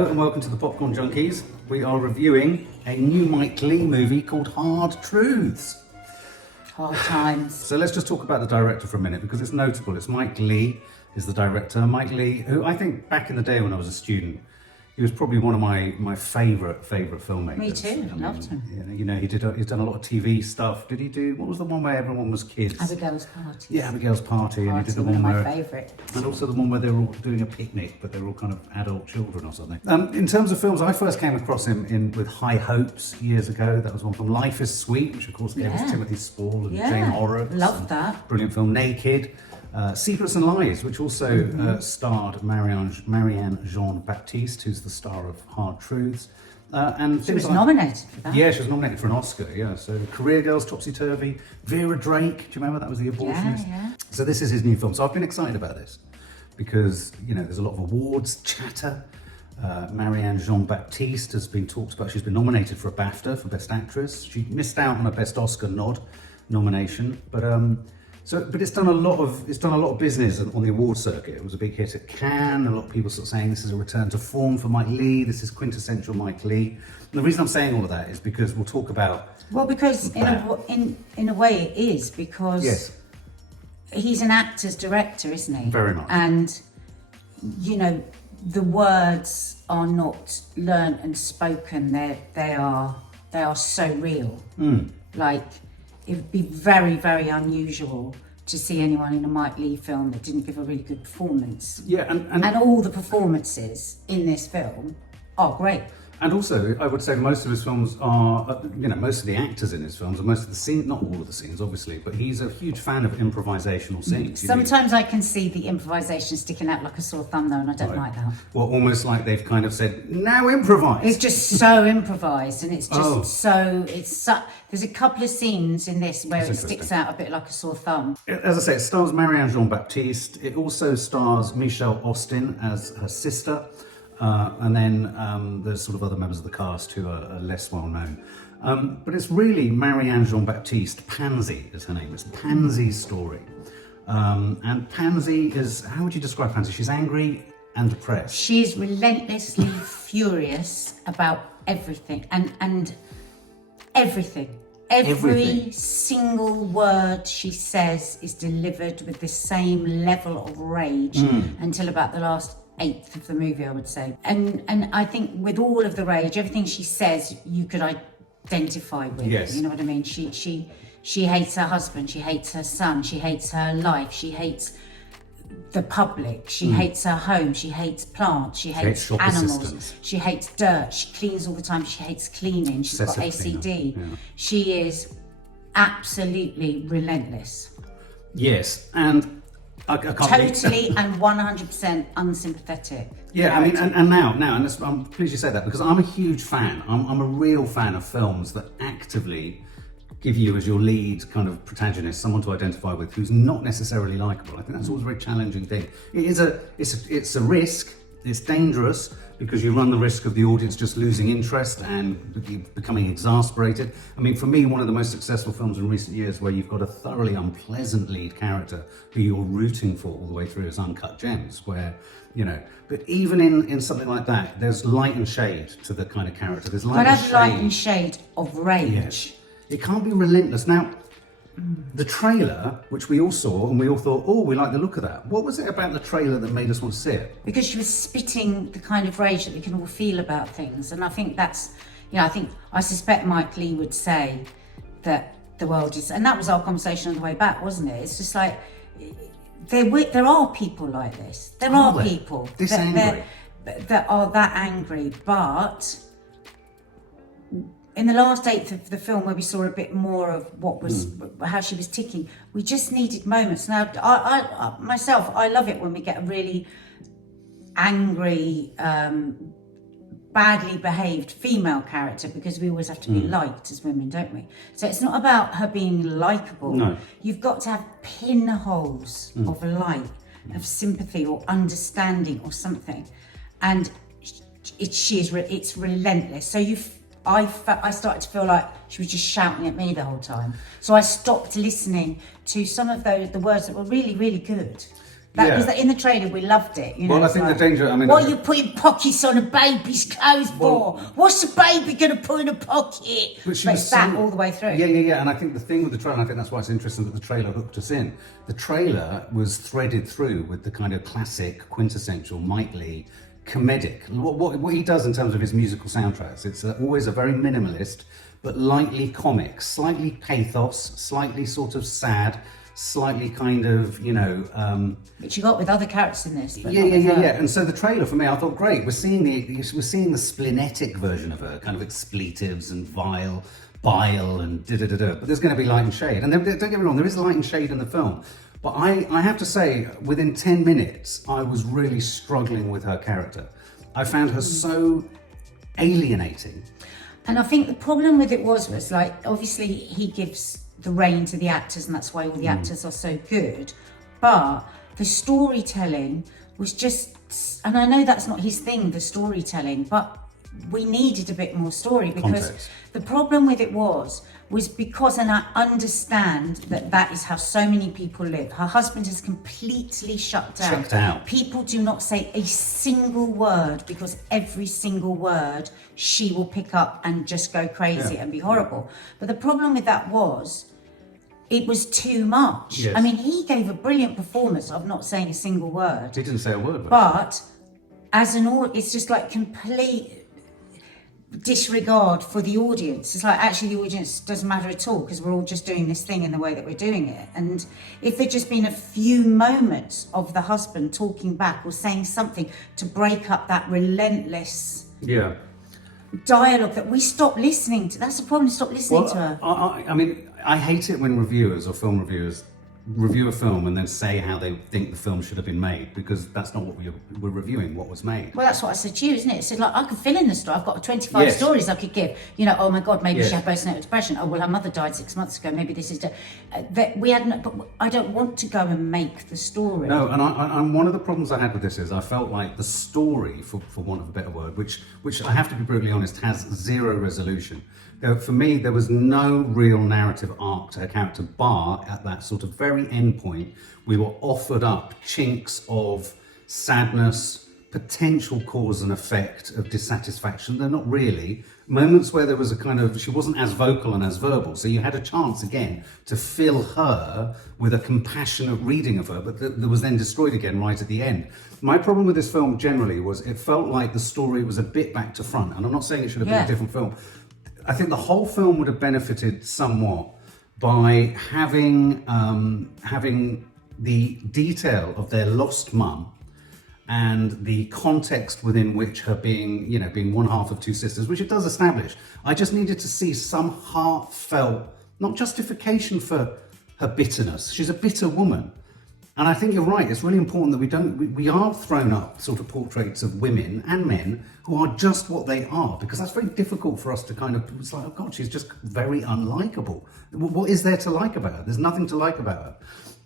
Hello and welcome to the Popcorn Junkies. We are reviewing a new Mike Leigh movie called Hard Truths. Hard times. So let's just talk about the director for a minute because it's notable. It's Mike Leigh is the director. Mike Leigh, who I think back in the day when I was a student, he was probably one of my favourite filmmakers. Me too, loved him. You know, he's done a lot of TV stuff. Did he do, what was the one where everyone was kids? Abigail's Party. Yeah, Abigail's Party. And he did the one one of where, my favourites. and also the one where they were all doing a picnic, but they were all kind of adult children or something. In terms of films, I first came across him with High Hopes years ago. That was one from Life is Sweet, which of course gave us Timothy Spall and Jane Horrocks. Loved that. Brilliant film. Naked. Secrets and Lies, which also starred Marianne Jean-Baptiste, who's the star of Hard Truths. And She was nominated for that. Yeah, she was nominated for an Oscar, yeah. So Career Girls, Topsy Turvy, Vera Drake, do you remember? That was the abortionist. Yeah. So this is his new film. So I've been excited about this because, you know, there's a lot of awards chatter. Marianne Jean-Baptiste has been talked about. She's been nominated for a BAFTA for Best Actress. She missed out on a Best Oscar nomination, but it's done a lot of business on the award circuit. It was a big hit at Cannes. A lot of people sort of saying this is a return to form for Mike Leigh. This is quintessential Mike Leigh. And the reason I'm saying all of that is because we'll talk about. Well, because in a way it is because he's an actor's director, isn't he? Very much. And you know, the words are not learnt and spoken. They are so real. Like. It would be very, very unusual to see anyone in a Mike Leigh film that didn't give a really good performance. Yeah, and all the performances in this film are great. And also, I would say most of his films are, most of the actors in his films, and most of the scenes, not all of the scenes, obviously, but he's a huge fan of improvisational scenes. Sometimes I can see the improvisation sticking out like a sore thumb, though, and I don't like that. Well, almost like they've kind of said, now improvise. It's just so improvised, and it's just there's a couple of scenes in this where it sticks out a bit like a sore thumb. As I say, it stars Marianne Jean-Baptiste. It also stars Michele Austin as her sister. And then there's sort of other members of the cast who are less well known. But it's really Marianne Jean-Baptiste, Pansy is her name. It's Pansy's story. And Pansy is, how would you describe Pansy? She's angry and depressed. She's relentlessly furious about everything and everything. Every single word she says is delivered with the same level of rage until about the last eighth of the movie, I would say. And I think with all of the rage, everything she says, you could identify with. Yes. You know what I mean? She hates her husband, she hates her son, she hates her life, she hates the public, she hates her home, she hates plants, she hates animals, she hates dirt, she cleans all the time, she hates cleaning, she's got ACD. Yeah. She is absolutely relentless. Yes, and I can't totally and 100% unsympathetic. Yeah, I mean, and now, and I'm pleased you said that because I'm a huge fan. I'm a real fan of films that actively give you as your lead kind of protagonist someone to identify with who's not necessarily likable. I think that's always a very challenging thing. It's a risk. It's dangerous because you run the risk of the audience just losing interest and becoming exasperated. I mean, for me, one of the most successful films in recent years where you've got a thoroughly unpleasant lead character who you're rooting for all the way through is Uncut Gems, where, but even in something like that, there's light and shade to the kind of character. There's light and shade of rage. Yes. It can't be relentless. Now, the trailer, which we all saw, and we all thought, oh, we like the look of that. What was it about the trailer that made us want to see it? Because she was spitting the kind of rage that we can all feel about things. And I think that's, I suspect Mike Leigh would say that the world is, and that was our conversation on the way back, wasn't it? It's just like, there are people like this. There are people that are that angry, but in the last eighth of the film, where we saw a bit more of what was how she was ticking, we just needed moments. Now, I myself, I love it when we get a really angry, badly behaved female character because we always have to be liked as women, don't we? So it's not about her being likable. No. You've got to have pinholes of light, of sympathy or understanding or something, and it's relentless. So I started to feel like she was just shouting at me the whole time. So I stopped listening to some of the words that were really, really good. Because in the trailer we loved it. You know, well, I think the danger. I mean, what are you putting pockets on a baby's clothes for? What's the baby going to put in a pocket? But it's that all the way through. Yeah. And I think the thing with the trailer, and I think that's why it's interesting that the trailer hooked us in. The trailer was threaded through with the kind of classic, quintessential Mike Leigh comedic. What he does in terms of his musical soundtracks, it's always a very minimalist, but lightly comic, slightly pathos, slightly sort of sad. Slightly kind of, which you got with other characters in this. Yeah. And so the trailer for me, I thought, great. We're seeing the splenetic version of her, kind of expletives and bile and da-da-da-da. But there's going to be light and shade. And don't get me wrong, there is light and shade in the film. But I have to say, within 10 minutes, I was really struggling with her character. I found her so alienating. And I think the problem with it was like, obviously he gives the reign to the actors, and that's why all the actors are so good, but the storytelling was just, and I know that's not his thing, the storytelling, but we needed a bit more story, because context. The problem with it was because, and I understand that is how so many people live. Her husband is completely shut down. Checked out. People do not say a single word, because every single word she will pick up and just go crazy and be horrible. But the problem with that was, it was too much. Yes. I mean, he gave a brilliant performance of not saying a single word. He didn't say a word. But as it's just like complete disregard for the audience. It's like, actually the audience doesn't matter at all, because we're all just doing this thing in the way that we're doing it. And if there'd just been a few moments of the husband talking back or saying something to break up that relentless dialogue that we stopped listening to. That's the problem, stop listening to her. I mean, I hate it when reviewers or film reviewers review a film and then say how they think the film should have been made, because that's not what we're reviewing, what was made. Well, that's what I said to you, isn't it? It's like, I could fill in the story. I've got 25 stories I could give. Oh my God, maybe she had postnatal depression. Oh, well, her mother died 6 months ago. Maybe this is... but I don't want to go and make the story. No, and one of the problems I had with this is I felt like the story, for want of a better word, which I have to be brutally honest, has zero resolution. For me, there was no real narrative arc to her character, bar at that sort of very end point. We were offered up chinks of sadness, potential cause and effect of dissatisfaction. They're not really. Moments where there was a kind of, she wasn't as vocal and as verbal. So you had a chance again to fill her with a compassionate reading of her, but that was then destroyed again right at the end. My problem with this film generally was it felt like the story was a bit back to front. And I'm not saying it should have been a different film. I think the whole film would have benefited somewhat by having the detail of their lost mum and the context within which her being one half of two sisters, which it does establish. I just needed to see some heartfelt, not justification for her bitterness. She's a bitter woman. And I think you're right, it's really important that we are thrown up sort of portraits of women and men who are just what they are, because that's very difficult for us to kind of, it's like, oh God, she's just very unlikable. What is there to like about her? There's nothing to like about her.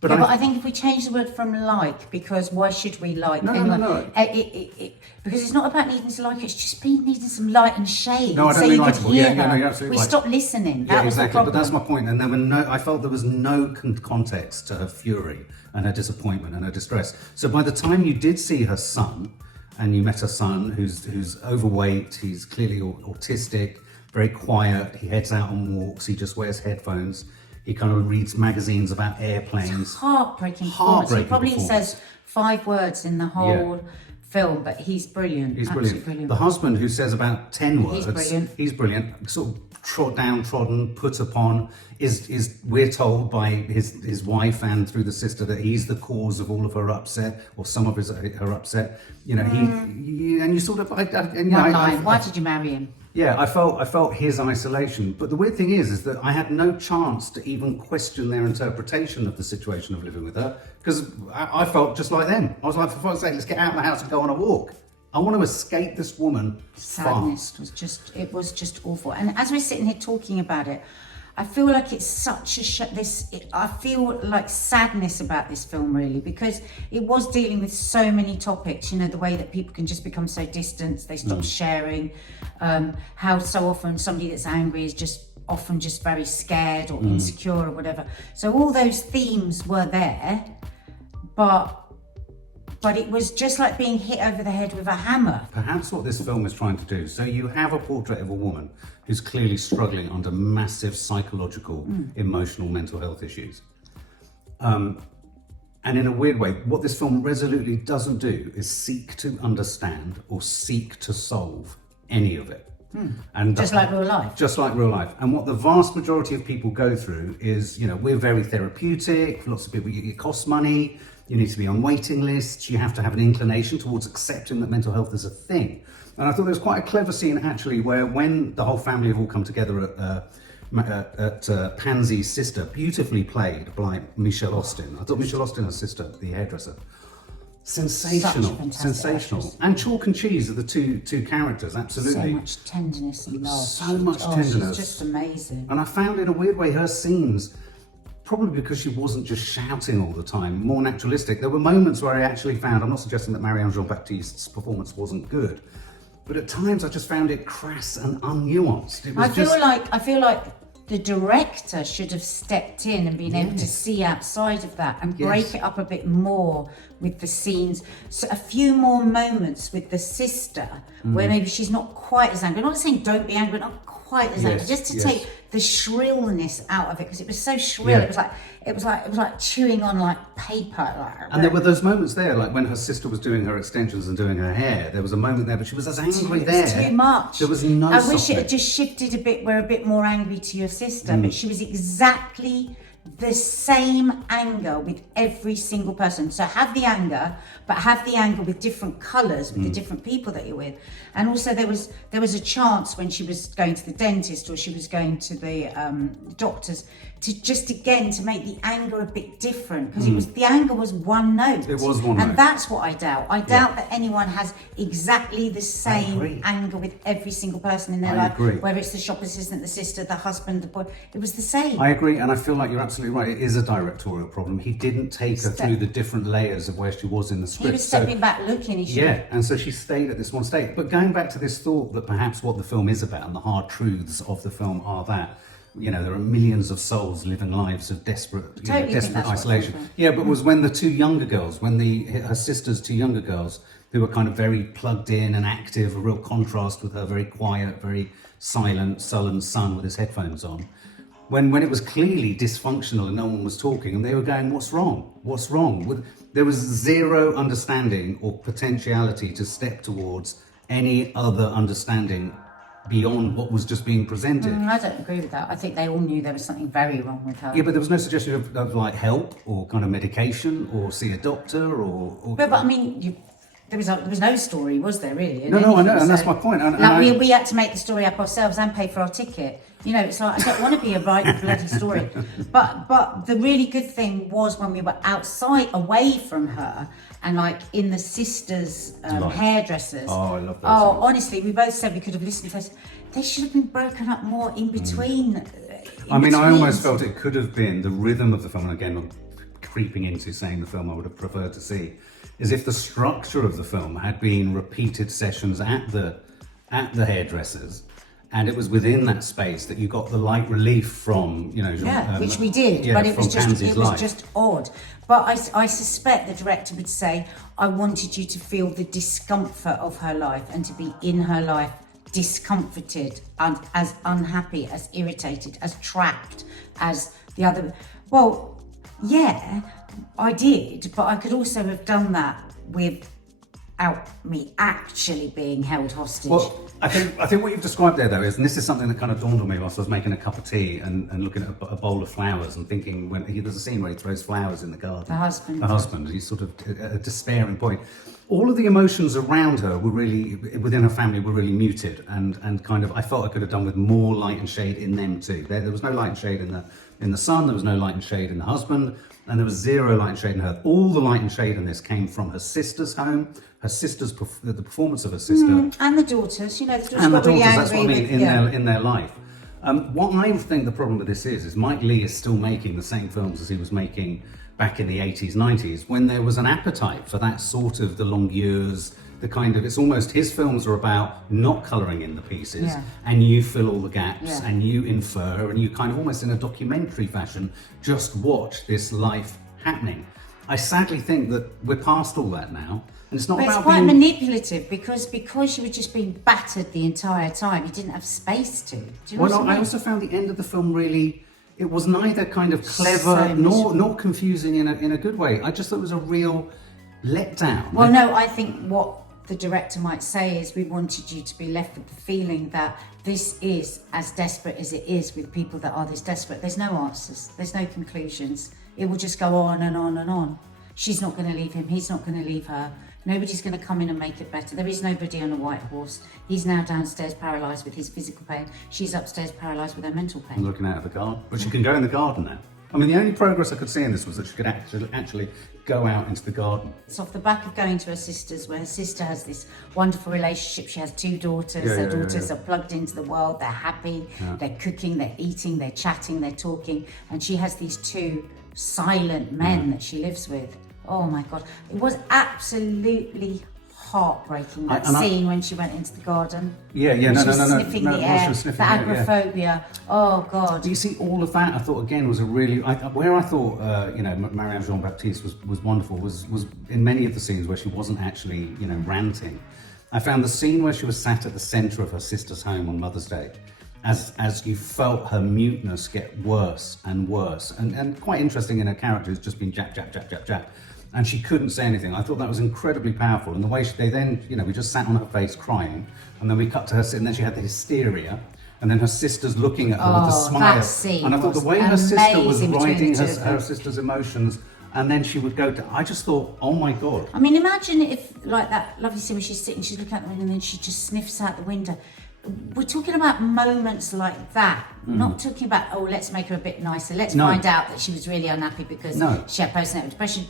But I think if we change the word from like, because why should we like anyone? No. Because it's not about needing to like it, it's just needing some light and shade. No, I don't so mean you could likeable. hear You're her. absolutely We right. stopped listening. Yeah, That was exactly. the problem. But that's my point. And I felt there was no context to her fury and her disappointment and her distress. So by the time you did see her son, and you met her son, who's overweight, he's clearly autistic, very quiet, he heads out on walks, he just wears headphones, he kind of reads magazines about airplanes. It's heartbreaking performance. He probably says 5 words in the whole film, but he's brilliant. He's brilliant. The husband, who says about 10 words, he's brilliant. Sort of downtrodden, put upon, is we're told by his wife and through the sister that he's the cause of all of her upset, or some of her upset. And you sort of, why did you marry him? Yeah, I felt his isolation. But the weird thing is that I had no chance to even question their interpretation of the situation of living with her, because I felt just like them. I was like, for fuck's sake, let's get out of the house and go on a walk. I want to escape this woman. Sadness fast. was just awful. And as we're sitting here talking about it, I feel like it's such a I feel like sadness about this film, really, because it was dealing with so many topics. The way that people can just become so distant, they stop sharing. How so often somebody that's angry is just often just very scared or insecure or whatever. So all those themes were there, but but it was just like being hit over the head with a hammer. Perhaps what this film is trying to do, so you have a portrait of a woman who's clearly struggling under massive psychological, emotional, mental health issues. And in a weird way, what this film resolutely doesn't do is seek to understand or seek to solve any of it. And just like real life. Just like real life. And what the vast majority of people go through is, we're very therapeutic. For lots of people, it costs money. You need to be on waiting lists. You have to have an inclination towards accepting that mental health is a thing. And I thought there was quite a clever scene, actually, where when the whole family have all come together at Pansy's sister, beautifully played by Michele Austin. I thought Michele Austin, her sister, the hairdresser, sensational. Actress. And chalk and cheese are the two characters, absolutely. So much tenderness and love. So much tenderness. She's just amazing. And I found in a weird way her scenes, probably because she wasn't just shouting all the time, more naturalistic. There were moments where I actually found, I'm not suggesting that Marianne Jean-Baptiste's performance wasn't good, but at times I just found it crass and unnuanced. It was I feel like the director should have stepped in and been able to see outside of that and break it up a bit more with the scenes. So a few more moments with the sister where maybe she's not quite as angry. I'm not saying don't be angry, not quite as angry, just to take the shrillness out of it, because it was so shrill. It was like chewing on like paper. And there were those moments there, like when her sister was doing her extensions and doing her hair. There was a moment there, but she was as angry there. Too much. There was no I wish it had just shifted a bit. We're a bit more angry to your sister, but she was exactly the same anger with every single person. So have the anger, but have the anger with different colours, with the different people that you're with. And also there was a chance when she was going to the dentist or she was going to the doctors to just again to make the anger a bit different, because the anger was one note. It was one note. And that's what I doubt. I doubt that anyone has exactly the same anger with every single person in their life. Whether it's the shop assistant, the sister, the husband, the boy, it was the same. I agree, and I feel like you're absolutely right. It is a directorial problem. He didn't take her through the different layers of where she was in the script. He was stepping back looking. And so she stayed at this one state. But going back to this thought that perhaps what the film is about and the hard truths of the film are that, there are millions of souls living lives of desperate isolation. But it was when the two younger girls, her sister's two younger girls, who were kind of very plugged in and active, a real contrast with her very quiet, very silent, sullen son with his headphones on. When it was clearly dysfunctional and no one was talking, and they were going, what's wrong? What's wrong? There was zero understanding or potentiality to step towards any other understanding beyond what was just being presented. I don't agree with that. I think they all knew there was something very wrong with her. Yeah, but there was no suggestion of like help or kind of medication or see a doctor or But I mean, there was no story, was there really? No, I know, and that's my point. We had to make the story up ourselves and pay for our ticket. It's like, I don't want to be a right bloody story. But the really good thing was when we were outside, away from her, and like in the sisters' hairdressers. Oh, I love that. Oh, honestly, we both said we could have listened to this. They should have been broken up more in between. I almost felt it could have been the rhythm of the film, and again, I'm creeping into saying the film I would have preferred to see, is if the structure of the film had been repeated sessions at the hairdressers, and it was within that space that you got the light relief from, which we did, but it was just odd. But I suspect the director would say, I wanted you to feel the discomfort of her life and to be in her life discomforted and as unhappy, as irritated, as trapped as the other. Well, yeah, I did, but I could also have done that without me actually being held hostage. Well, I think what you've described there, though, is, and this is something that kind of dawned on me whilst I was making a cup of tea and looking at a bowl of flowers and thinking, there's a scene where he throws flowers in the garden. The husband. He's sort of at a despairing point. All of the emotions around her were really, within her family, were really muted and kind of, I felt I could have done with more light and shade in them too. There was no light and shade in the son, there was no light and shade in the husband, and there was zero light and shade in her. All the light and shade in this came from her sister's home, the performance of her sister. And the daughters, the daughters and the got really daughters, angry. that's what I mean, in their life. What I think the problem with this is Mike Leigh is still making the same films as he was making back in the 80s, 90s, when there was an appetite for that sort of the longueurs, it's almost, his films are about not colouring in the pieces, and you fill all the gaps, and you infer, and you kind of almost in a documentary fashion, just watch this life happening. I sadly think that we're past all that now. And it's not But about it's quite being... manipulative because you were just being battered the entire time. You didn't have space to. Do you know what I mean? I also found the end of the film really... It was neither kind of clever So nor confusing in a good way. I just thought it was a real letdown. Well, no, I think what the director might say is we wanted you to be left with the feeling that this is as desperate as it is with people that are this desperate. There's no answers. There's no conclusions. It will just go on and on and on. She's not going to leave him. He's not going to leave her. Nobody's going to come in and make it better. There is nobody on a white horse. He's now downstairs paralysed with his physical pain. She's upstairs paralysed with her mental pain. Looking out of the garden. But she can go in the garden now. I mean, the only progress I could see in this was that she could actually go out into the garden. It's off the back of going to her sister's, where her sister has this wonderful relationship. She has 2 daughters. Her daughters are plugged into the world. They're happy. They're cooking. They're eating. They're chatting. They're talking. And she has these 2 silent men that she lives with. Oh my God. It was absolutely heartbreaking, that scene when she went into the garden. Sniffing the air, the agoraphobia. Oh God. Do you see all of that? I thought again was a really, where I thought, Marianne Jean-Baptiste was wonderful was in many of the scenes where she wasn't actually, ranting. I found the scene where she was sat at the centre of her sister's home on Mother's Day, as you felt her muteness get worse and worse, and quite interesting in her character who's just been jap, and she couldn't say anything. I thought that was incredibly powerful, and the way they then, we just sat on her face crying, and then we cut to her sitting, and then she had the hysteria, and then her sister's looking at her with a smile. That scene and I thought the way her sister was riding her sister's emotions, and then she would go to, I just thought, oh my God. I mean, imagine if, like that lovely scene where she's sitting, she's looking out the window, and then she just sniffs out the window. We're talking about moments like that, not talking about, oh, let's make her a bit nicer, let's find out that she was really unhappy because she had postnatal depression.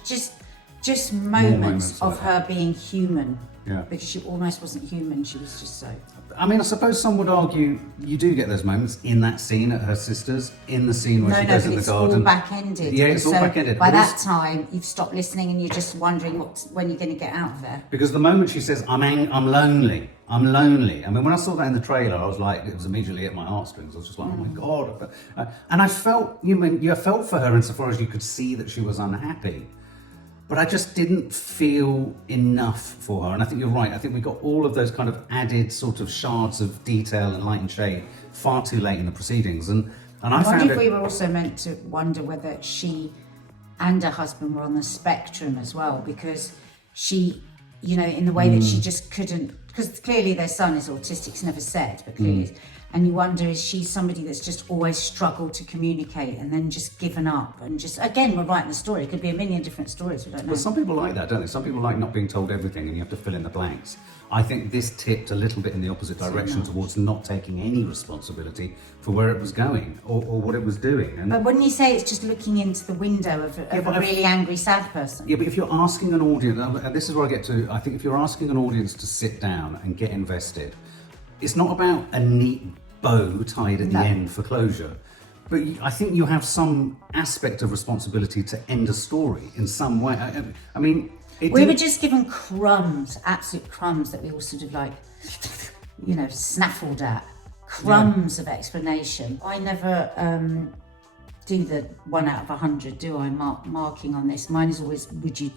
Just moments of her being human. Yeah. Because she almost wasn't human, she was just so... I mean, I suppose some would argue you do get those moments in that scene at her sister's, in the scene where she goes in the garden. No, but it's all back-ended. Yeah, it's all back-ended. By that time, you've stopped listening and you're just wondering when you're going to get out of there. Because the moment she says, I'm lonely. I mean, when I saw that in the trailer, I was like, it was immediately at my heartstrings. I was just like, oh my God. And I felt, you felt for her insofar as you could see that she was unhappy. But I just didn't feel enough for her. And I think you're right. I think we got all of those kind of added sort of shards of detail and light and shade far too late in the proceedings. And I wonder if we were also meant to wonder whether she and her husband were on the spectrum as well, because she, in the way that she just couldn't, because clearly their son is autistic, it's never said, but clearly is. And you wonder, is she somebody that's just always struggled to communicate and then just given up and just, again, we're writing the story. It could be a million different stories, we don't know. But some people like that, don't they? Some people like not being told everything and you have to fill in the blanks. I think this tipped a little bit in the opposite direction towards not taking any responsibility for where it was going or what it was doing. But wouldn't you say it's just looking into the window of a really angry, sad person? Yeah, but if you're asking an audience, and this is where I get to, I think if you're asking an audience to sit down and get invested, it's not about a neat bow tied at the end for closure. But I think you have some aspect of responsibility to end a story in some way. I mean... We were just given crumbs, absolute crumbs that we all sort of like, snaffled at. Crumbs of explanation. I never do the 1 out of 100, do I, marking on this? Mine is always, would you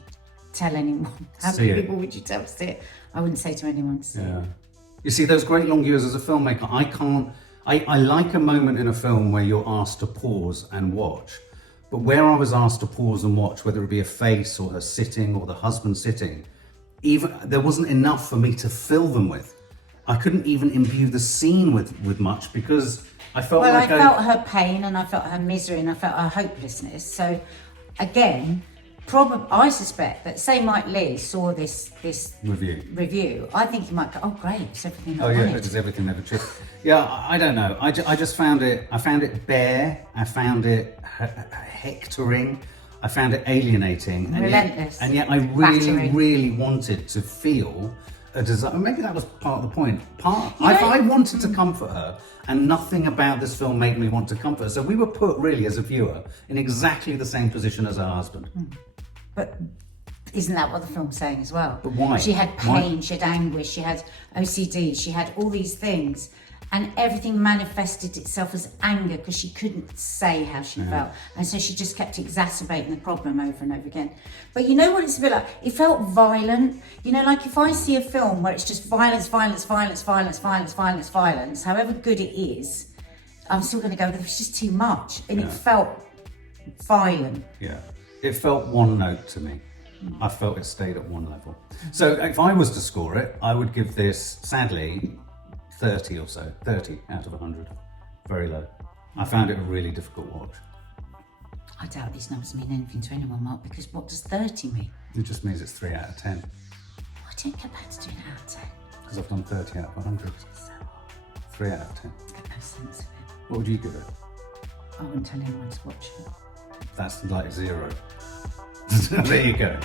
tell anyone? How many people would you tell to see it? I wouldn't say to anyone to see it. You see, those great long years as a filmmaker, I like a moment in a film where you're asked to pause and watch. But where I was asked to pause and watch, whether it be a face or her sitting or the husband sitting, there wasn't enough for me to fill them with. I couldn't even imbue the scene with much because I felt I felt her pain and I felt her misery and I felt her hopelessness. So again, I suspect that, say Mike Leigh saw this review, I think he might go, oh great, it's everything I wanted. It's everything they've achieved. Yeah, I don't know. I just found it bare. I found it hectoring. I found it alienating. Relentless. And yet I really wanted to feel a desire. Maybe that was part of the point. I wanted to comfort her, and nothing about this film made me want to comfort her. So we were put, really, as a viewer, in exactly the same position as her husband. But isn't that what the film's saying as well? But why? She had pain, she had anguish, she had OCD, she had all these things. And everything manifested itself as anger because she couldn't say how she felt. And so she just kept exacerbating the problem over and over again. But you know what it's a bit like? It felt violent. You know, like if I see a film where it's just violence, violence, violence, violence, violence, violence, violence, however good it is, I'm still going to go, but it's just too much. And it felt violent. Yeah. It felt one note to me. I felt it stayed at one level. So if I was to score it, I would give this, sadly, 30 or so, 30 out of 100. Very low. I found it a really difficult watch. I doubt these numbers mean anything to anyone, Mark, because what does 30 mean? It just means it's 3 out of 10. I don't go back to doing out of 10. Because I've done 30 out of 100. So, 3 out of 10. get no sense of it. What would you give it? I wouldn't tell anyone to watch it. That's like 0. There you go.